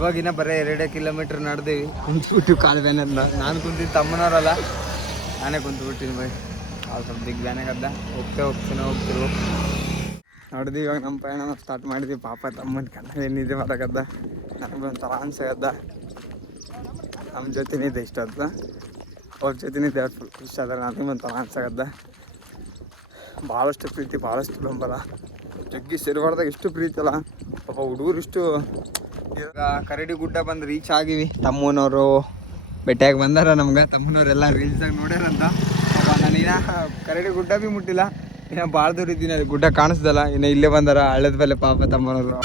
ಇವಾಗಿನ ಬರೀ 2 ಕಿಲೋಮೀಟರ್ ನಡೆದೀವಿ. ಕುಂತ್ಬಿಟ್ಟು ಕಾಲು ಬ್ಯಾನಲ್ಲ. ನಾನು ಕುಂತಿದ್ದು ತಮ್ಮನವರಲ್ಲ, ನಾನೇ ಕುಂತ್ಬಿಟ್ಟಿನಿ ಬೈ. ಅದು ಸ್ವಲ್ಪ ದಿಗ್ ಬ್ಯಾನಾಗದ್ದ. ಹೋಗ್ತಿರು ನೋಡಿದ್ವಿ. ಇವಾಗ ನಮ್ಮ ಪ್ರಯಾಣ ಸ್ಟಾರ್ಟ್ ಮಾಡಿದ್ವಿ. ಪಾಪ ತಮ್ಮನ ಕಣ್ಣ ಏನಿದೆ ಬರಕದ್ದ. ನನಗೊಂಥರ ಅನ್ಸಾಗದ್ದ. ನಮ್ಮ ಜೊತೆನೇ ಇದೆ ಇಷ್ಟ ಅದ, ಅವ್ರ ಜೊತೆನೇ ಇದೆ ಇಷ್ಟ ಅದ. ನನಗೊಂಥರ ಅನ್ಸಾಗದ್ದ. ಭಾಳಷ್ಟು ಪ್ರೀತಿ, ಭಾಳಷ್ಟು ಬೆಂಬಲ. ಜಗ್ಗಿ ಸಿರ್ವಾರ್ದಾಗ ಇಷ್ಟು ಪ್ರೀತಿ ಅಲ್ಲ ಪಾಪ ಹುಡುಗರು ಇಷ್ಟು. ಇವಾಗ ಕರಡಿ ಗುಡ್ಡ ಬಂದು ರೀಚ್ ಆಗಿವಿ. ತಮ್ಮನವರು ಭೇಟಿಯಾಗಿ ಬಂದಾರ ನಮ್ಗೆ. ತಮ್ಮನವರೆಲ್ಲ ರೀಲ್ಸಾಗಿ ನೋಡ್ಯಾರಂತ. ನಾನಿನ್ನ ಕರಡಿ ಗುಡ್ಡ ಭೀ ಮುಟ್ಟಿಲ್ಲ, ಇನ್ನು ಭಾಳ ದೂರ ಇದ್ದೀನಿ. ಅದು ಗುಡ್ಡ ಕಾಣಿಸ್ದಲ್ಲ. ಇನ್ನು ಇಲ್ಲೇ ಬಂದಾರ ಹಳ್ಳದ ಮೇಲೆ ಪಾಪ ತಮ್ಮನವರು.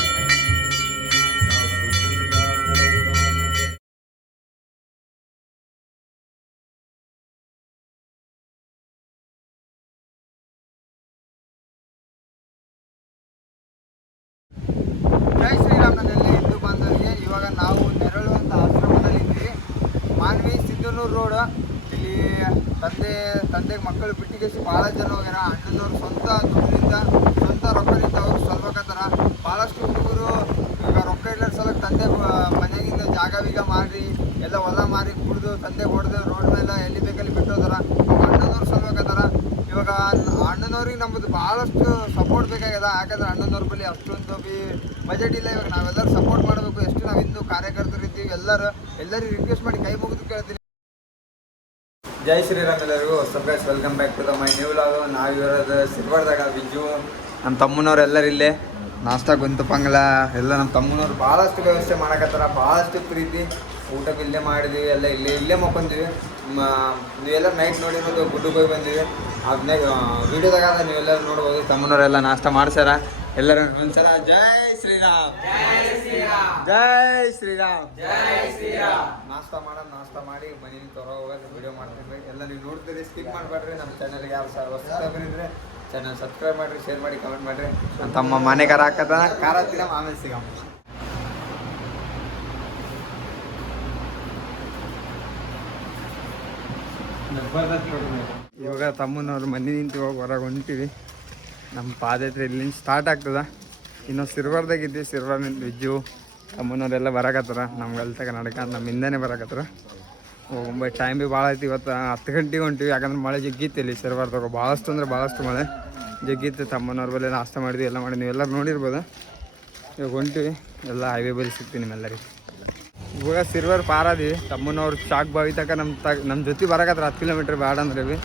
ಜೈ ಶ್ರೀರಾಮ್ನಲ್ಲಿ ಹಿಂದೂ ಬಾಂಧವರಿಗೆ. ಇವಾಗ ನಾವು ನೆರಳು ಅಂತ ಆಶ್ರಮದಲ್ಲಿ ಇದ್ವಿ. ಮಾನ್ವಿ ಸಿದ್ದನೂರು ರೋಡ್. ಇಲ್ಲಿ ತಂದೆಗೆ ಮಕ್ಕಳು ಬಿಟ್ಟಿಗೆಸಿ ಭಾಳ ಜನ ಹೋಗ್ಯಾರ. ಅಣ್ಣನವ್ರು ಸ್ವಂತ ದುಡ್ಡಿನಿಂದ, ಸ್ವಂತ ರೊಕ್ಕದಿಂದ ಅವ್ರು ಸಲ್ಬೇಕತ್ತಾರ. ಭಾಳಷ್ಟು ಹುಡುಗರು ಈಗ ರೊಕ್ಕ ಇಲ್ಲದ ಸಲಕ್ಕೆ ತಂದೆ ಮನೆಗಿಂದ ಜಾಗ ಬೀಗ ಮಾರಿ ಎಲ್ಲ ಹೊಲ ಮಾರಿ ಕುಡಿದು ತಂದೆ ಹೊಡೆದು ರೋಡ್ ಮೇಲೆ ಎಲ್ಲಿ ಬೇಕಲ್ಲಿ ಬಿಟ್ಟೋದಾರ. ಅಣ್ಣನವ್ರು ಸಲ್ಬೇಕತ್ತಾರ. ಇವಾಗ ಅಣ್ಣನವ್ರಿಗೆ ನಮ್ಮದು ಭಾಳಷ್ಟು ಸಪೋರ್ಟ್ ಬೇಕಾಗ್ಯದ. ಯಾಕಂದ್ರೆ ಅಣ್ಣನವ್ರ ಬಳಿ ಅಷ್ಟೊಂದು ಬಿ ಬಜೆಟ್ ಇಲ್ಲ. ಇವಾಗ ನಾವೆಲ್ಲರೂ ಸಪೋರ್ಟ್ ಮಾಡಬೇಕು. ಎಷ್ಟು ನಾವು ಹಿಂದೂ ಕಾರ್ಯಕರ್ತರು ಇದ್ದೀವಿ. ಎಲ್ಲರಿಗೂ ರಿಕ್ವೆಸ್ಟ್ ಮಾಡಿ ಕೈ ಮುಗಿದು ಕೇಳ್ತೀನಿ. ಜೈ ಶ್ರೀರಾಮ್ ಎಲ್ಲರಿಗೂ. Subscribe, welcome back to the my new vlog. ನಾವು ಇರೋದು ಸಿರ್ವಾರ್ದಾಗ. ವಿಜ್ಜು ನಮ್ಮ ತಮ್ಮನವ್ರು ಎಲ್ಲರೂ ಇಲ್ಲೇ ನಾಷ್ಟ ಗೊಂತು ಪಂಗ್ಲ ಎಲ್ಲ ನಮ್ಮ ತಮ್ಮನವ್ರು ಭಾಳಷ್ಟು ವ್ಯವಸ್ಥೆ ಮಾಡಕತ್ತಾರ. ಭಾಳಷ್ಟು ಪ್ರೀತಿ. ಊಟಕ್ಕೆ ಇಲ್ಲೇ ಮಾಡಿದ್ವಿ. ಎಲ್ಲ ಇಲ್ಲೇ ಮಕ್ಕೊಂತೀವಿ. ನೀವೆಲ್ಲ ನೈಟ್ ನೋಡಿರೋದು ಗುಡ್ಡಕ್ಕೆ ಹೋಗಿ ಬಂದೀವಿ. ಅದನ್ನೇ ವೀಡಿಯೋದಾಗ ನೀವೆಲ್ಲರೂ ನೋಡ್ಬೋದು. ತಮ್ಮನವರೆಲ್ಲ ನಾಷ್ಟ ಮಾಡ್ಸ್ಯಾರ. ಎಲ್ಲರೂ ಒಂದ್ಸಲ ಜೈ ಶ್ರೀರಾಮ್, ಜೈ ಶ್ರೀರಾಮ್. ನಾಷ್ಟ ಮಾಡಿ ಮನೆಯಿಂದ ಹೊರ ಹೋಗೋದು ವಿಡಿಯೋ ಮಾಡ್ತೀವಿ. ಎಲ್ಲ ನೀವು ನೋಡ್ತೀರಿ, ಸ್ಕಿಪ್ ಮಾಡಬೇಡ್ರಿ. ನಮ್ಮ ಚಾನಲ್ಗೆ ಯಾರು ಹೊಸಬ್ರು ಇದ್ರೆ ಚಾನಲ್ ಸಬ್ಸ್ಕ್ರೈಬ್ ಮಾಡಿರಿ, ಶೇರ್ ಮಾಡಿ, ಕಮೆಂಟ್ ಮಾಡಿರಿ. ತಮ್ಮ ಮನೆ ಖಾರ ಹಾಕತ್ತ ಖಾರ ತಿನ್ನ ಆಮೇಲೆ ಸಿಗಮ್ಮ. ಇವಾಗ ತಮ್ಮನವ್ರ ಮನೆ ನಿಂತು ಹೋಗಿ ಹೊರಗೆ ಹೊಂಟಿವಿ. ನಮ್ಮ ಪಾದಯಾತ್ರೆ ಇಲ್ಲಿಂದ ಸ್ಟಾರ್ಟ್ ಆಗ್ತದ. ಇನ್ನೂ ಸಿರ್ವಾರ್ದಾಗಿದ್ವಿ. ಸಿರ್ವಾರ್ನಿಂದ ವಿಜ್ಜು ತಮ್ಮನವರೆಲ್ಲ ಬರಕತ್ತಾರ. ನಮ್ಗೆ ಅಲ್ಲಿ ತಗ ನಡ್ಕೊಂಡು ನಮ್ಮ ಹಿಂದೆನೇ ಬರಕತ್ತಾರ. ಹೋಗಿ ಟೈಮ್ ಭೀ ಭಾಳ ಐತಿ. ಇವತ್ತು 10 ಗಂಟೆಗೆ ಹೊಂಟಿವಿ. ಯಾಕಂದ್ರೆ ಮಳೆ ಜಗ್ಗಿತ್ತು ಇಲ್ಲಿ ಸಿರ್ವಾರ್ದಾಗ. ಭಾಳಷ್ಟು ಅಂದ್ರೆ ಭಾಳಷ್ಟು ಮಳೆ ಜಗ್ಗಿತ್ತು. ತಮ್ಮನವ್ರ ಬಲ್ಲಿ ನಾಷ್ಟ ಮಾಡಿದ್ವಿ, ಎಲ್ಲ ಮಾಡಿ ನೀವೆಲ್ಲರೂ ನೋಡಿರ್ಬೋದು. ಇವಾಗ ಹೊಂಟಿವಿ. ಎಲ್ಲ ಹೈವೇ ಬಲ್ಲಿ ಸಿಗ್ತೀವಿ ನಿಮ್ಮೆಲ್ಲರಿಗೆ. ಇವಾಗ ಸಿರ್ವಾರ್ ಪಾರಾದೀವಿ. ತಮ್ಮನವ್ರು ಚಾಕ್ ಬಾವಿ ತಕ ನಮ್ಮ ಜೊತೆ ಬರಕತ್ತಾರ. 10 ಕಿಲೋಮೀಟ್ರ್ ಬೇಡ ಅಂದ್ರೆ ಭೀ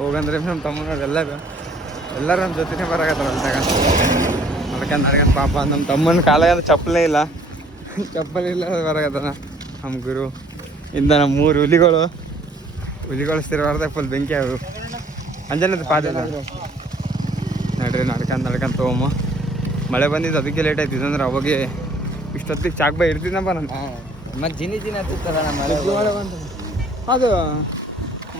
ಹೋಗಂದ್ರೆ ನಮ್ಮ ತಮ್ಮನವ್ರು ಎಲ್ಲರೂ ನಮ್ಮ ಜೊತೆನೇ ಬರಕತ್ತಾರ. ಅಲ್ಲಿ ತಗ ನಡ್ಕೊಂಡು ಪಾಪ ನಮ್ಮ ತಮ್ಮನ ಕಾಲಾಗ ಚಪ್ಪಲೇ ಇಲ್ಲ ಬರಕತ್ತಾರ. ನಮ್ಮ ಗುರು ಇಂದ ನಮ್ಮ 3 ಹುಲಿಗಳು ಸಿರ್ವಾರ್ದಾಗ ಫುಲ್ ಬೆಂಕಿ ಅವರು. ಅಂಜನದ ಪಾದ ನಡ್ರಿ ನಡ್ಕೊಂಡು ತೊಗೊಂಬ. ಮಳೆ ಬಂದಿದ್ದು ಅದಕ್ಕೆ ಲೇಟ್ ಆಯ್ತು. ಇದಂದ್ರೆ ಅವಾಗೆ ಇಷ್ಟೊತ್ತಿಗೆ ಚಾಕ್ ಬಾಯಿ ಇರ್ತಿದ್ದಪ್ಪ ನಾನು. ಮತ್ತೆ ಜಿನಿ ಹತ್ತಿತ್ತಲ್ಲ ನಮ್ಮ ಮಳೆ ಬಂದು ಅದು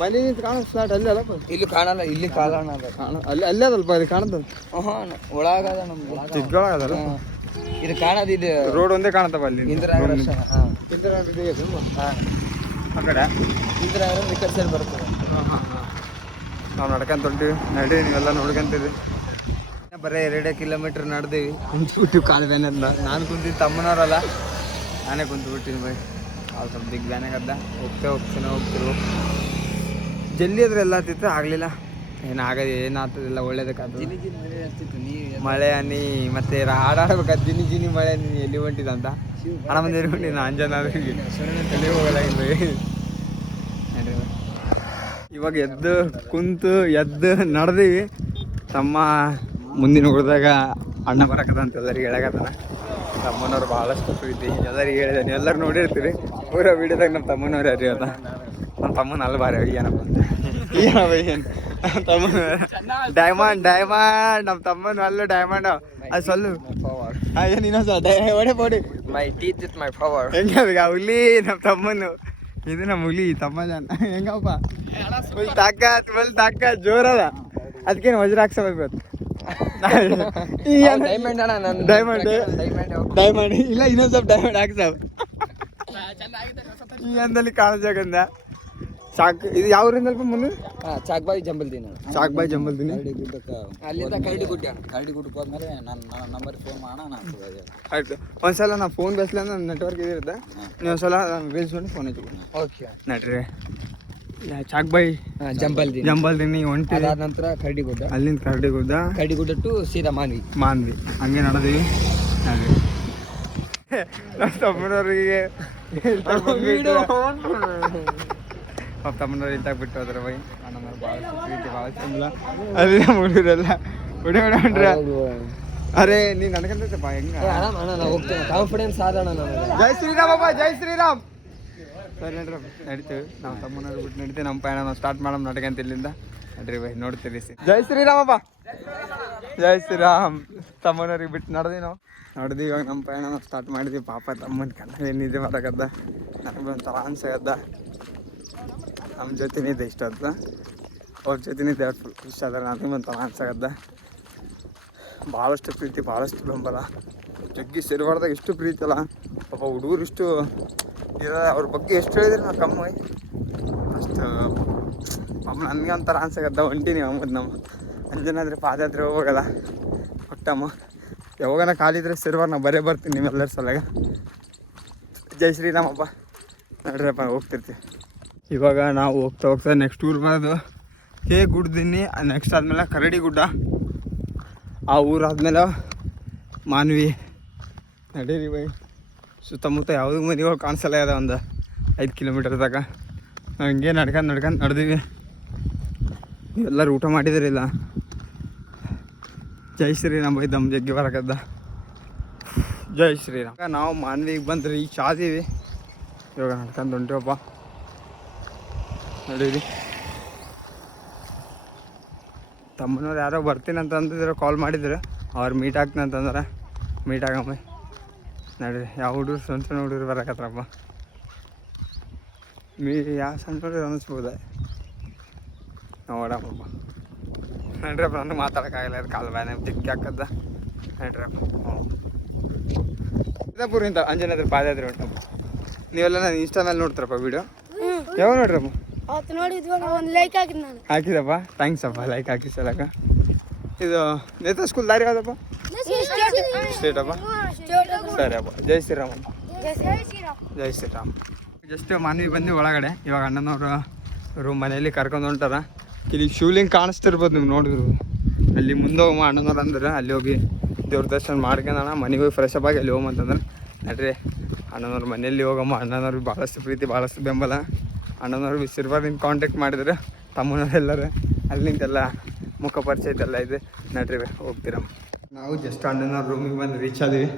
ಮನೆ ನಿಂತು ಕಾಣ ಸ್ಟಾರ್ಟ್ ಅಲ್ಲಿ ಅಲ್ಲಪ್ಪ. ಇಲ್ಲಿ ಕಾಣಲ್ಲ, ಇಲ್ಲಿ ಕಾಣೋಣ ಅಲ್ಲೇ ಅದಲ್ಪ ಅದು ಕಾಣದ. ಒಳಗದ ನಮ್ಗೆ ಚಿಕ್ಕದಲ್ಲ ಇದು ಕಾಣೋದು. ಇದು ರೋಡ್ ಒಂದೇ ಕಾಣತ್ತಪ್ಪ ಅಲ್ಲಿ. ಇಂದಿರಾ ಆ ಕಡೆ ಇಂದಿರಾ ವಿಕಟ್ ಸೈಡ್ ಬರ್ತದೆ. ನಾವು ನಡ್ಕೊಂತ ಹೊಂಟಿವಿ. ನಡಿ ನೀವೆಲ್ಲ ನೋಡ್ಕೊಂತೀವಿ. ಬರೀ 2 ಕಿಲೋಮೀಟರ್ ನಡೆದೀವಿ. ಕುಂತ್ಬಿಟ್ಟು ಕಾಲು ಬ್ಯಾನಲ್ಲ. ನಾನು ಕುಂತಿದ್ದು ತಮ್ಮನವರಲ್ಲ, ನಾನೇ ಕುಂತ್ಬಿಟ್ಟಿನಿ ಬೈ. ಅದು ಸ್ವಲ್ಪ ದಿಗ್ ಬ್ಯಾನಾಗದ್ದ. ಹೋಗ್ತಿರು ಜಲ್ದಿ ಆದ್ರೆ ಎಲ್ಲ ಹತ್ತಿತ್ತು. ಆಗಲಿಲ್ಲ. ಏನಾಗ್ತದಿಲ್ಲ, ಒಳ್ಳೇದಕ್ಕಾಗ್ತದೆ. ಮಳೆ ಹನಿ ಮತ್ತೆ ಹಾಡಾಡ್ಬೇಕಾದ ಜಿನಿ ಮಳೆ ನೀನು ಎಲ್ಲಿ ಹೊಂಟಿದ ಅಂತ ಹಣ ಮಂದಿ ಹೊಂಟಿನ ಅಂಜನಾದ್ರಿಗೆ ಎಲ್ಲಿ ಹೋಗಲಾಗಿದ್ವಿ. ಇವಾಗ ಕುಂತು ನಡೆದೀವಿ. ತಮ್ಮ ಮುಂದಿನ ಹುಡ್ದಾಗ ಅಣ್ಣ ಬರಕದ ಅಂತ ಎಲ್ಲರಿಗೆ ಹೇಳಕತ್ತಾನ. ತಮ್ಮನವ್ರು ಭಾಳಷ್ಟು ಪ್ರೀತಿ ಎಲ್ಲರಿಗೆ ಹೇಳಿದಾನೆ. ಎಲ್ಲರೂ ನೋಡಿರ್ತೀರಿ ಪೂರ ವೀಡಿಯೋದಾಗ. ನಮ್ಮ ತಮ್ಮನವ್ರು ಯಾರು ಅದ. ನಮ್ಮ ತಮ್ಮನ ಅಲ್ಲಿ ಬಾರಿ ಏನಪ್ಪ ಏನು ತಮ್ಮ ಡೈಮಂಡ್ ನಮ್ಮ ತಮ್ಮನ ಅಲ್ಲೂ ಡೈಮಂಡ್. ಅದು ಸೊಲ್ಲು ಏನು ಇನ್ನೊಂದು body my teeth with my power. ಹೆಂಗ ಹುಲಿ ನಮ್ಮ ತಮ್ಮನು. ಇದು ನಮ್ಮ ಹುಲಿ ತಮ್ಮ ಜನ. ಹೆಂಗಪ್ಪ ಫುಲ್ ತಾಕ ಜೋರಲ್ಲ. ಅದಕ್ಕೇನು ವಜ್ರ ಹಾಕ್ಸಬೇಕು. ಡೈಮಂಡ್ ಇಲ್ಲ, ಇನ್ನೊಂದು ಸ್ವಲ್ಪ ಡೈಮಂಡ್ ಹಾಕ್ಸವ್. ಈ ಅಂದಲ್ಲಿ ಕಾಣಿಸಕಂದ ಚಾಕ್ ಇದು ಯಾವ ಊರಿಂದ ಮುನ್ನೂರು? ಚಾಕ್ಬಾಯಿ ಜಂಬಲ್ದಿನ ಚಾಕ್ಬಾಯಿ ಜಂಬಲ್ದಿನಿ. ಅಲ್ಲಿಂದ ಕರಡಿ ಗುಡ್ಡ ಹೋದ್ಮೇಲೆ ನನ್ನ ನಂಬರ್ ಫೋನ್ ಮಾಡೋಣ ಆಗ್ತದೆ. ಆಯ್ತು, ಒಂದ್ಸಲ ನಾ ಫೋನ್ ಬೇಸ್ಲ ನೆಟ್ವರ್ಕ್ ಇದಿರುತ್ತೆ, ನೀವು ಒಂದ್ಸಲ ಬೇಯಿಸ್ಕೊಂಡು ಫೋನ್ ಹಚ್ಚಿಬಿಡಿ. ಓಕೆ ನಡ್ರಿ ಚಾಕ್ಬಾಯಿ ಜಂಬಲ್ದಿನಿ ಹೊಂಟಿ ಅದಾದ ನಂತರ ಕರಡಿ ಗುಡ್ಡ, ಅಲ್ಲಿಂದ ಕರಡಿ ಗುಡ್ಡ ಟು ಸೀದಾ ಮಾನ್ವಿ ಹಂಗೆ ನಡೆದೀವಿ. ನೋಡ್ರಿ ನಮ್ಮ ತಮ್ಮನವ್ರಿಗೆ ತಮ್ಮನವ್ರು ಇಂತಾಗ ಬಿಟ್ಟು ಹೋದ್ರ ಬೈ. ಅಣ್ಣನವ್ರು ಭಾಳ ಪ್ರೀತಿ ಭಾಳ ಚಂದ ಅಲ್ಲಿ ನಮ್ಮ ಹುಡುಗರೆಲ್ಲ ಹೊಡ್ರ. ಅರೆ ನೀನು ನಡ್ಕೊಂಡೈತೆ ಬಾ ಹೆಂಗ. ಕಾನ್ಫಿಡೆನ್ಸ್ ಆದಣ್ಣ ನಮಗೆ. ಜೈ ಶ್ರೀರಾಮ್ ಅಪ್ಪ, ಜೈ ಶ್ರೀರಾಮ್. ಸರಿ ನಡ್ರಿ ನಡಿತೀವಿ, ನಾವು ತಮ್ಮನವ್ರು ಬಿಟ್ಟು ನಡಿತೀವಿ. ನಮ್ಮ ಪಯಣ ನಾವು ಸ್ಟಾರ್ಟ್ ಮಾಡಮ್ ನಡ್ಕಂತ ಇಲ್ಲಿಂದ. ನಡ್ರಿ ಬೈ ನೋಡ್ತೀರಿ. ಜೈ ಶ್ರೀರಾಮ್ ಅಪ್ಪ, ಜೈ ಶ್ರೀರಾಮ್. ತಮ್ಮನವ್ರಿಗೆ ಬಿಟ್ಟು ನಡೆದಿ ನಾವು ನೋಡಿದ್ವಿ. ಇವಾಗ ನಮ್ಮ ಪಯಣ ನಾವು ಸ್ಟಾರ್ಟ್ ಮಾಡಿದ್ವಿ. ಪಾಪ ತಮ್ಮನ ಕಣ್ಣ ಏನಿದೆ ಮಾತಾಕದ್ದ, ನನಗೆ ಒಂಥರ ಅನ್ಸಗದ್ದ. ನಮ್ಮ ಜೊತೆನೇ ಇದೆ ಇಷ್ಟ ಅದ, ಅವ್ರ ಜೊತೆನೇ ಇದೆ ಫುಲ್ ಖುಷಿ ಅದ. ನನಗೆ ಒಂಥರ ಅನ್ಸಗದ್ದ. ಭಾಳಷ್ಟು ಪ್ರೀತಿ, ಭಾಳಷ್ಟು ಬೆಂಬಲ. ಜಗ್ಗಿ ಸಿರಿವಾರದಾಗ ಇಷ್ಟು ಪ್ರೀತಿ ಅಲ್ಲ ಪಾಪ ಹುಡುಗರು ಇಷ್ಟು ಇರೋ. ಅವ್ರ ಬಗ್ಗೆ ಎಷ್ಟು ಹೇಳಿದ್ರೆ ನಾವು ಕಮ್ಮಿ ಅಷ್ಟು ಪಾಪ ನನಗೆ ಒಂಥರ ಅನ್ಸಗದ್ದ. ಹೊಂಟೀನಿ ಅಮ್ಮದು ನಮ್ಮ ಅಂಜನಾದ್ರೆ ಪಾದಯಾತ್ರೆ ಹೋಗಲ್ಲ ಹೊಟ್ಟಮ್ಮ. ಯಾವಾಗನ ಖಾಲಿದ್ರೆ ಸಿರಿವಾರ ನಾವು ಬರೇ ಬರ್ತೀನಿ ನಿಮ್ಮೆಲ್ಲರ ಸಲಾಗ. ಜೈ ಶ್ರೀರಾಮಪ್ಪ. ನೋಡ್ರಿಯಪ್ಪ ಹೋಗ್ತಿರ್ತೀವಿ. ಇವಾಗ ನಾವು ಹೋಗ್ತಾ ನೆಕ್ಸ್ಟ್ ಊರು ಬರೋದು ಗುಡ್ದಿನಿ. ನೆಕ್ಸ್ಟ್ ಆದಮೇಲೆ ಕರಡಿ ಗುಡ್ಡ, ಆ ಊರಾದ್ಮೇಲೆ ಮಾನ್ವಿ. ನಡೀರಿ ಬೈ. ಸುತ್ತಮುತ್ತ ಯಾವುದೂ ಮನೆಗಳು ಕಾಣಿಸಲ್ಲ ಅದ. ಒಂದು 5 ಕಿಲೋಮೀಟರ್ದಾಗ ಹಂಗೆ ನಡ್ಕೊಂಡು ನಡೆದೀವಿ. ನೀವೆಲ್ಲರೂ ಊಟ ಮಾಡಿದಿರಿಲ್ಲ? ಜೈ ಶ್ರೀರಾಮ್ ಬೈ. ದಮ್ ಜಗ್ಗಿ ಬರಕದ್ದ. ಜೈ ಶ್ರೀರಾಮ್. ನಾವು ಮಾನ್ವಿಗೆ ಬಂದ್ರಿ ಈಗ ಚಾದೀವಿ. ಇವಾಗ ನಡ್ಕೊಂಡು ಹೊಂಟಿವಪ್ಪ. ನಡೀರಿ. ತಮ್ಮನವ್ರು ಯಾರೋ ಬರ್ತೀನಿ ಅಂತಂದಿದ್ರು, ಕಾಲ್ ಮಾಡಿದ್ರು. ಅವ್ರು ಮೀಟ್ ಆಗ್ತೀನಿ ಅಂತಂದ್ರೆ ಮೀಟ್ ಆಗಮ್ಮ. ನಡ್ರಿ. ಯಾವ ಹುಡುಗರು ಸಣ್ಣ ಹುಡುಗರು ಬರಕತ್ರಪ್ಪ. ಯಾವ ಸಣ್ಣ ಹುಡುಗರು ಅನ್ನಿಸ್ಬೋದ ನೋಡಪ್ಪ. ನಡ್ರಪ್ಪ, ನನಗೆ ಮಾತಾಡೋಕ್ಕಾಗಲ್ಲ, ಅದು ಕಾಲು ಬಾಯ್ ಜಗ್ಗಿ ಹಾಕದ್ದ. ನಡ್ರಪ್ಪ. ಇದಾಪುರಿಂದ ಅಂಜನಾದ್ರಿ ಪಾದಯಾತ್ರೆ ಉಂಟಪ್ಪ. ನೀವೆಲ್ಲ ನಾನು ಇನ್ಸ್ಟಾ ಮೇಲೆ ನೋಡ್ತಾರಪ್ಪ ವೀಡಿಯೋ. ಯಾವ ನೋಡ್ರಪ್ಪ? ಹಾಕಿದಪ್ಪ, ಥ್ಯಾಂಕ್ಸ್ ಅಪ್ಪ ಲೈಕ್ ಹಾಕಿ ಸಲಕ. ಇದು ನೇತಾ ಸ್ಕೂಲ್ ದಾರಿ ಯಾವುದಪ್ಪ? ಸ್ಟೇಟ್ ಅಪ್ಪ. ಸರಿ ಅಪ್ಪ. ಜೈ ಶ್ರೀರಾಮ್. ಜೈ ಶ್ರೀರಾಮ್. ಜಸ್ಟ್ ಮಾನ್ವಿ ಬಂದು ಒಳಗಡೆ. ಇವಾಗ ಅಣ್ಣನವರು ಮನೆಯಲ್ಲಿ ಕರ್ಕೊಂಡು ಹೊಂಟಾರ. ಇಲ್ಲಿ ಶಿವಲಿಂಗ ಕಾಣಿಸ್ತಿರ್ಬೋದು ನೀವು ನೋಡಿದ್ರು. ಅಲ್ಲಿ ಮುಂದೆ ಹೋಗಮ್ಮ ಅಣ್ಣನವ್ರು ಅಂದ್ರೆ ಅಲ್ಲಿ ಹೋಗಿ ದೇವ್ರ ದರ್ಶನ ಮಾಡ್ಕೊಂಡಣ ಮನೆಗೆ ಹೋಗಿ ಫ್ರೆಶ್ ಅಪ್ ಆಗಿ ಅಲ್ಲಿ ಹೋಗಂತಂದ್ರೆ ನಡ್ರಿ ಅಣ್ಣನವ್ರ ಮನೆಯಲ್ಲಿ ಹೋಗಮ್ಮ. ಅಣ್ಣನವ್ರಿಗೆ ಭಾಳಷ್ಟು ಪ್ರೀತಿ, ಭಾಳಷ್ಟು ಬೆಂಬಲ. ಅಣ್ಣನವ್ರು ಸಿರ್ವಾರಿಂದ ಕಾಂಟ್ಯಾಕ್ಟ್ ಮಾಡಿದ್ರೆ ತಮ್ಮನವರೆಲ್ಲರೂ ಅಲ್ಲಿಂದೆಲ್ಲ ಮುಖ ಪರಿಚಯ ಇದೆಲ್ಲ ಇದೆ. ನಡ್ರಿ ಹೋಗ್ತೀರಮ್ಮ. ನಾವು ಜಸ್ಟ್ ಅಣ್ಣನವ್ರ ರೂಮಿಗೆ ಬಂದು ರೀಚ್ ಆದ್ವಿ.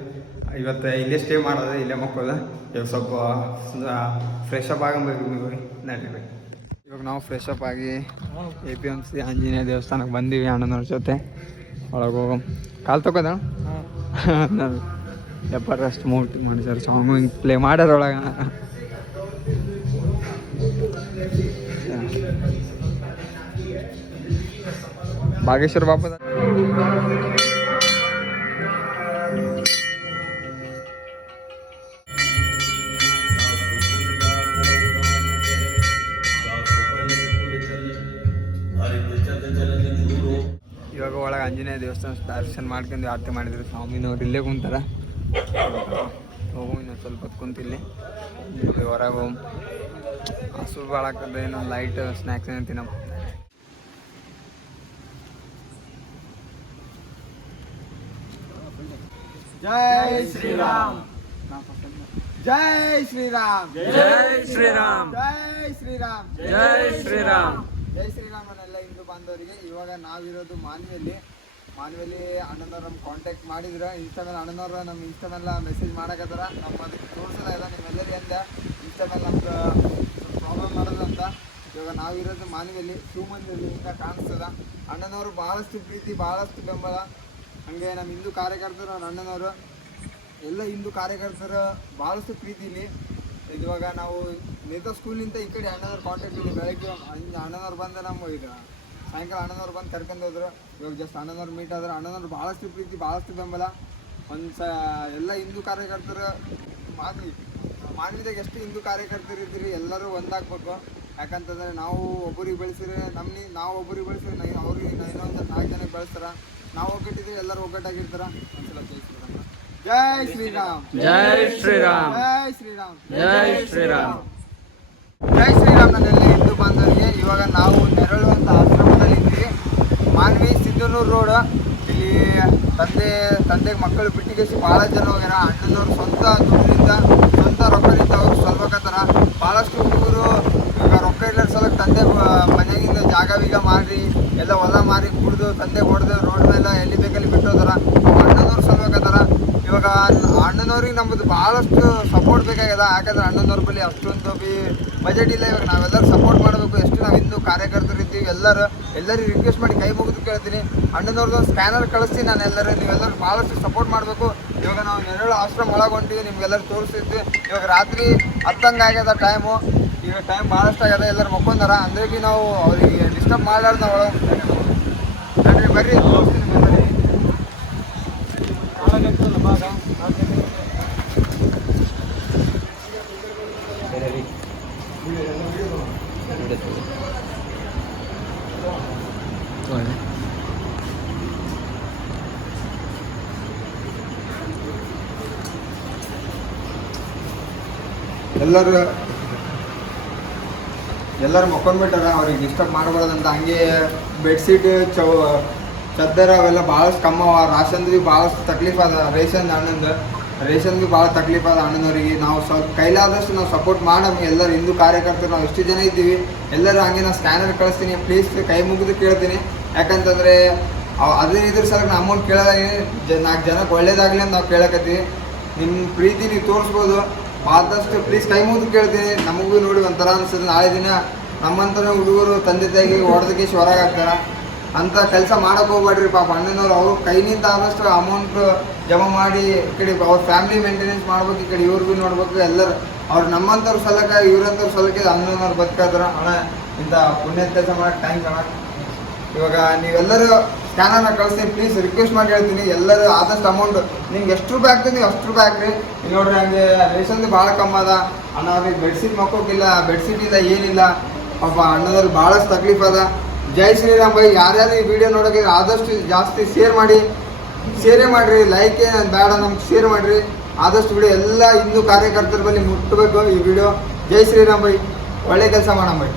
ಇವತ್ತು ಇಲ್ಲೇ ಸ್ಟೇ ಮಾಡೋದು, ಇಲ್ಲೇ ಮಕ್ಕಳು. ಇವಾಗ ಸ್ವಲ್ಪ ಫ್ರೆಶ್ ಅಪ್ ಆಗಬೇಕು ರೂಮಿಗೆ ಹೋಗಿ. ನಡ್ರಿ. ಇವಾಗ ನಾವು ಫ್ರೆಶ್ ಅಪ್ ಆಗಿ APMC ಆಂಜನೇಯ ದೇವಸ್ಥಾನಕ್ಕೆ ಬಂದೀವಿ ಅಣ್ಣನವ್ರ ಜೊತೆ. ಒಳಗೆ ಹೋಗೋ ಕಾಲು ತಗೋದ ನಾನು ಜಬರ್ದಸ್ತ್ ಮೋಟಿಂಗ್ ಮಾಡಿ ಸರ್. ಸಾಂಗು ಹಿಂಗೆ ಪ್ಲೇ ಮಾಡ್ಯಾರ ಒಳಗೆ. ಬಾಗೇಶ್ವರ ಬಾಪದ ಇವಾಗ ಒಳಗೆ ಆಂಜನೇಯ ದೇವಸ್ಥಾನ ದರ್ಶನ ಮಾಡ್ಕೊಂಡು ಆರತಿ ಮಾಡಿದ್ರು. ಸ್ವಾಮಿನವ್ರು ಇಲ್ಲೇ ಕುಂತಾರ. ಹೋಗು ಇನ್ನೊಂದು ಸ್ವಲ್ಪ ಹೊತ್ತು ಕುಂತಿಲ್ಲಿ ಹೊರಗೆ ಹೋಗಿ ಹಸು ಭಾಳ ಆಗ್ತದೆ. ಇನ್ನೊಂದು ಲೈಟ್ ಸ್ನ್ಯಾಕ್ಸ್ ಏನು ತಿನ್ನಮ್ಮ. ಜೈ ಶ್ರೀರಾಮ್. ಜೈ ಶ್ರೀರಾಮ್. ಜೈ ಶ್ರೀರಾಮ್. ಜೈ ಶ್ರೀರಾಮ್. ಜೈ ಶ್ರೀರಾಮ್. ಜೈ ಶ್ರೀರಾಮನೆಲ್ಲ ಹಿಂದೂ ಬಾಂಧವರಿಗೆ. ಇವಾಗ ನಾವಿರೋದು ಮಾನ್ವಿಯಲ್ಲಿ. ಅಣ್ಣನವ್ರು ನಮ್ಗೆ ಕಾಂಟ್ಯಾಕ್ಟ್ ಮಾಡಿದ್ರು. ಇನ್ಸ್ಟಾ ಮೇಲೆ ಅಣ್ಣನವ್ರು ನಮ್ಮ ಇನ್ಸ್ಟಾ ಮೇಲೆ ಮೆಸೇಜ್ ಮಾಡಕತ್ತಾರ. ನಮ್ಮ ಅದಕ್ಕೆ ತೋರಿಸಲ್ಲ ಇಲ್ಲ ನಿಮ್ಮೆಲ್ಲರಿಗೆ ಅಂದೆ ಇನ್ಸ್ಟಾ ಮೇಲೆ ನಮ್ಗೆ ಪ್ರಾಬ್ಲಮ್ ಮಾಡೋದು ಅಂತ. ಇವಾಗ ನಾವಿರೋದು ಮಾನ್ವಿಯಲ್ಲಿ ಶಿವಮಂದಿರದಲ್ಲಿ ಹಿಂಗೆ ಕಾಣಿಸ್ತದ. ಅಣ್ಣನವರು ಭಾಳಷ್ಟು ಪ್ರೀತಿ, ಭಾಳಷ್ಟು ಬೆಂಬಲ. ಹಾಗೆ ನಮ್ಮ ಹಿಂದೂ ಕಾರ್ಯಕರ್ತರು, ನಮ್ಮ ಅಣ್ಣನವರು ಎಲ್ಲ ಹಿಂದೂ ಕಾರ್ಯಕರ್ತರು ಭಾಳಷ್ಟು ಪ್ರೀತಿ ಇಲ್ಲಿ. ಇವಾಗ ನಾವು ನೇತಾ ಸ್ಕೂಲಿಂದ ಈ ಕಡೆ ಅಣ್ಣನವ್ರು ಕಾಂಟ್ಯಾಕ್ಟ್ ಇಲ್ಲಿ. ಬೆಳಗ್ಗೆ ಅಣ್ಣನವ್ರು ಬಂದು ನಮ್ಮ ಇದು ಸಾಯಂಕಾಲ ಅಣ್ಣನವ್ರು ಬಂದು ಕರ್ಕೊಂಡು ಹೋದ್ರು. ಇವಾಗ ಜಸ್ಟ್ ಅಣ್ಣನವ್ರು ಮೀಟ್ ಆದ್ರೆ. ಅಣ್ಣನವ್ರು ಭಾಳಷ್ಟು ಪ್ರೀತಿ, ಭಾಳಷ್ಟು ಬೆಂಬಲ. ಎಲ್ಲ ಹಿಂದೂ ಕಾರ್ಯಕರ್ತರು ಮಾನ್ವಿದಾಗ ಎಷ್ಟು ಹಿಂದೂ ಕಾರ್ಯಕರ್ತರು ಇದ್ದೀರಿ ಎಲ್ಲರೂ ಒಂದಾಗಬೇಕು. ಯಾಕಂತಂದ್ರೆ ನಾವು ಒಬ್ಬರಿಗೆ ಬೆಳೆಸಿದ್ರೆ ನಾವು ಒಬ್ಬರಿಗೆ ಬೆಳೆಸಿದ್ರೆ ಅವ್ರಿಗೆ ಇನ್ನೊಂದು 4 ಜನಕ್ಕೆ ಬೆಳೆಸ್ತಾರ. ನಾವು ಒಗ್ಗಟ್ಟಿದ್ರೆ ಎಲ್ಲರೂ ಒಗ್ಗಟ್ಟಾಗಿರ್ತಾರ. ಒಂದ್ಸಲ ಜೈ ಶ್ರೀರಾಮ್. ಜೈ ಶ್ರೀರಾಮ್. ಜೈ ಶ್ರೀರಾಮ್. ಜೈ ಶ್ರೀರಾಮ್. ಜೈ ಶ್ರೀರಾಮ್. ನನ್ನೆಲ್ಲ ಹಿಂದೂ ಬಾಂಧವರಿಗೆ, ಇವಾಗ ನಾವು ನೆರಳು ಅಂತ ಆಶ್ರಮದಲ್ಲಿ ಇದ್ವಿ. ಮಾನ್ವಿ ಸಿದ್ದನೂರು ರೋಡ್. ಇಲ್ಲಿ ತಂದೆಗೆ ಮಕ್ಕಳು ಬಿಟ್ಟಿಗೆಸಿ ಭಾಳ ಜನ ಹೋಗ್ಯಾರ. ಅಣ್ಣನವ್ರು ಸ್ವಂತ ದುಡ್ಡಿನಿಂದ ಸ್ವಂತ ರೊಕ್ಕದಿಂದ ಅವ್ರು ಸಲ್ಬೇಕತ್ತಾರ. ಭಾಳಷ್ಟು ಹುಡುಗರು ಈಗ ರೊಕ್ಕ ಇಲ್ಲದ ಸಲಕ್ಕೆ ತಂದೆ ಮನೆಯಿಂದ ಜಾಗ ಬೀಗ ಮಾರಿ ಎಲ್ಲ ಹೊಲ ಮಾರಿ ಕುಡಿದು ತಂದೆ ಹೊಡೆದು ರೋಡ್ ಮೇಲೆ ಎಲ್ಲಿ ಬೇಕಲ್ಲಿ ಬಿಟ್ಟು ಹೋದಾರ. ಅಣ್ಣನವ್ರು ಸಲ್ಬೇಕತ್ತಾರ. ಇವಾಗ ಅಣ್ಣನವ್ರಿಗೆ ನಮ್ಮದು ಭಾಳಷ್ಟು ಸಪೋರ್ಟ್ ಬೇಕಾಗ್ಯದ. ಯಾಕಂದ್ರೆ ಅಣ್ಣನವ್ರ ಬಳಿ ಅಷ್ಟೊಂದು ಬಜೆಟ್ ಇಲ್ಲ. ಇವಾಗ ನಾವೆಲ್ಲರೂ ಸಪೋರ್ಟ್ ಮಾಡಬೇಕು. ಎಷ್ಟು ನಾವು ಹಿಂದೂ ಕಾರ್ಯಕರ್ತರು ಇದ್ದೀವಿ, ಎಲ್ಲರಿಗೂ ರಿಕ್ವೆಸ್ಟ್ ಮಾಡಿ ಕೈ ಮುಗಿದು ಕೇಳ್ತೀನಿ. ಅಣ್ಣನವ್ರದ್ದು ಸ್ಕ್ಯಾನರ್ ಕಳಿಸ್ತೀನಿ. ನೀವೆಲ್ಲರೂ ಭಾಳಷ್ಟು ಸಪೋರ್ಟ್ ಮಾಡಬೇಕು. ಇವಾಗ ನಾವು ನೆರಳು ಆಶ್ರಮ ಒಳಗೆ ಹೊಂಟಿವಿ, ನಿಮ್ಗೆಲ್ಲರೂ ತೋರಿಸ್ತಿದ್ವಿ. ಇವಾಗ ರಾತ್ರಿ 10 ಆಗ್ಯದ ಟೈಮು. ಈಗ ಟೈಮ್ ಭಾಳಷ್ಟು ಆಗ್ಯದ, ಎಲ್ಲರೂ ಮಕ್ಕೊಂಡಾರ. ಅಂದ್ರೆ ಭೀ ನಾವು ಅವ್ರಿಗೆ ಡಿಸ್ಟರ್ಬ್ ಮಾಡಲಾರ್ದು ನಾವು ಒಳಗೆ ನೋಡ್ರಿ ಬರ್ರಿ ತೋರಿಸ್ತೀನಿ ನಿಮ್ಮೆಲ್ಲರಿಗೆ. ಎಲ್ಲರೂ ಮಕ್ಕೊಂಡ್ಬಿಟ್ಟಾರ. ಅವ್ರಿಗೆ ಡಿಸ್ಟರ್ಬ್ ಮಾಡಬಾರ್ದಂತ ಹಂಗೆ ಬೆಡ್ಶೀಟ್ ಚದ್ದರ ಅವೆಲ್ಲ ಭಾಳಷ್ಟು ಕಮ್ಮವ. ರಾಷನ್ ಭೀ ಭಾಳಷ್ಟು ತಕ್ಲೀಫ್ ಅದ. ರೇಷನ್ ಭೀ ಭಾಳ ತಕ್ಲೀಫ್ ಅದ ಅಣ್ಣನವ್ರಿಗೆ. ನಾವು ಸ್ವಲ್ಪ ಕೈಲಾದಷ್ಟು ನಾವು ಸಪೋರ್ಟ್ ಮಾಡಿ ಎಲ್ಲರೂ ಹಿಂದೂ ಕಾರ್ಯಕರ್ತರು ನಾವು ಎಷ್ಟು ಜನ ಇದ್ದೀವಿ ಎಲ್ಲರೂ ಹಂಗೆ ನಾನು ಸ್ಕ್ಯಾನರ್ ಕಳಿಸ್ತೀನಿ. ಪ್ಲೀಸ್ ಕೈ ಮುಗಿದು ಕೇಳ್ತೀನಿ. ಯಾಕಂತಂದರೆ ಅದೇ ಇದ್ರ ಸಲಕ್ಕೆ ಅಮೌಂಟ್ ಕೇಳೋದಾಗಿ 4 ಜನಕ್ಕೆ ಒಳ್ಳೇದಾಗಲಿ ಅಂತ ನಾವು ಕೇಳಕತ್ತೀವಿ. ನಿಮ್ಮ ಪ್ರೀತಿ ನೀವು ತೋರಿಸ್ಬೋದು. ಆದಷ್ಟು ಪ್ಲೀಸ್ ಕೈ ಮುಗಿದು ಕೇಳ್ತೀನಿ. ನಮಗೂ ನೋಡಿ ಒಂಥರ ಅನ್ಸುತ್ತೆ. ನಾಳೆ ದಿನ ನಮ್ಮಂತನೇ ಹುಡುಗರು ತಂದೆ ತಾಯಿಗೆ ಹೊಡೆದಕ್ಕೆ ಹೊರಗೆ ಹಾಕ್ತಾರೆ ಅಂತ ಕೆಲಸ ಮಾಡೋಕೆ ಹೋಗ್ಬೇಡ್ರಿ. ಪಾಪ ಅಣ್ಣನವ್ರು ಅವ್ರ ಕೈನಿಂದ ಆದಷ್ಟು ಅಮೌಂಟ್ ಜಮಾ ಮಾಡಿ ಈ ಕಡೆ ಅವ್ರ ಫ್ಯಾಮಿಲಿ ಮೇಂಟೆನೆನ್ಸ್ ಮಾಡ್ಬೇಕು. ಈ ಕಡೆ ಇವ್ರು ಭೀ ನೋಡ್ಬೇಕು. ಎಲ್ಲರೂ ಅವ್ರು ನಮ್ಮಂಥವ್ರ ಸಲಕ ಇವ್ರಂಥವ್ರ ಸಲಕ್ಕೆ ಅಣ್ಣನವ್ರು ಬದುಕಾದ್ರ. ಅಣ್ಣ ಇಂಥ ಪುಣ್ಯದ ಕೆಲಸ ಮಾಡೋಕೆ ಟೈಮ್ ಕಾಣ. ಇವಾಗ ನೀವೆಲ್ಲರೂ ಸ್ಕ್ಯಾನರ್ನ ಕಳಿಸ್ತೀನಿ. ಪ್ಲೀಸ್ ರಿಕ್ವೆಸ್ಟ್ ಮಾಡಿ ಹೇಳ್ತೀನಿ. ಎಲ್ಲರೂ ಆದಷ್ಟು ಅಮೌಂಟ್ ನಿಮ್ಗೆ ಎಷ್ಟು ರೂಪಾಯಿ ಆಗ್ತದೆ ನೀವು ಅಷ್ಟು ರೂಪಾಯಿ ಹಾಕ್ರಿ. ಇಲ್ಲಿ ನೋಡ್ರಿ ಹಂಗೆ ರೇಷನ್ದು ಭಾಳ ಕಮ್ಮಿ ಅದ. ಅಣ್ಣ ಅವ್ರಿಗೆ ಬೆಡ್ಶೀಟ್ ಮಕ್ಕೋಕಿಲ್ಲ, ಬೆಡ್ಶೀಟ್ ಇಲ್ಲ, ಏನಿಲ್ಲ. ಪಾಪ ಅಣ್ಣದವ್ರಿಗೆ ಭಾಳಷ್ಟು ತಕ್ಲೀಫ್ ಅದ. ಜೈ ಶ್ರೀರಾಮ್ ಬೈ. ಯಾರ್ಯಾರು ಈ ವಿಡಿಯೋ ನೋಡೋಕೆ ಆದಷ್ಟು ಜಾಸ್ತಿ ಶೇರೇ ಮಾಡಿರಿ. ಲೈಕ್ ಏನು ಬೇಡ, ನಮ್ಗೆ ಶೇರ್ ಮಾಡಿರಿ. ಆದಷ್ಟು ವಿಡಿಯೋ ಎಲ್ಲ ಹಿಂದೂ ಕಾರ್ಯಕರ್ತರ ಬಳಿ ಮುಟ್ಟಬೇಕು ಈ ವಿಡಿಯೋ. Jai Shriram by. ಒಳ್ಳೆ ಕೆಲಸ ಮಾಡೋಣ ಬೈ.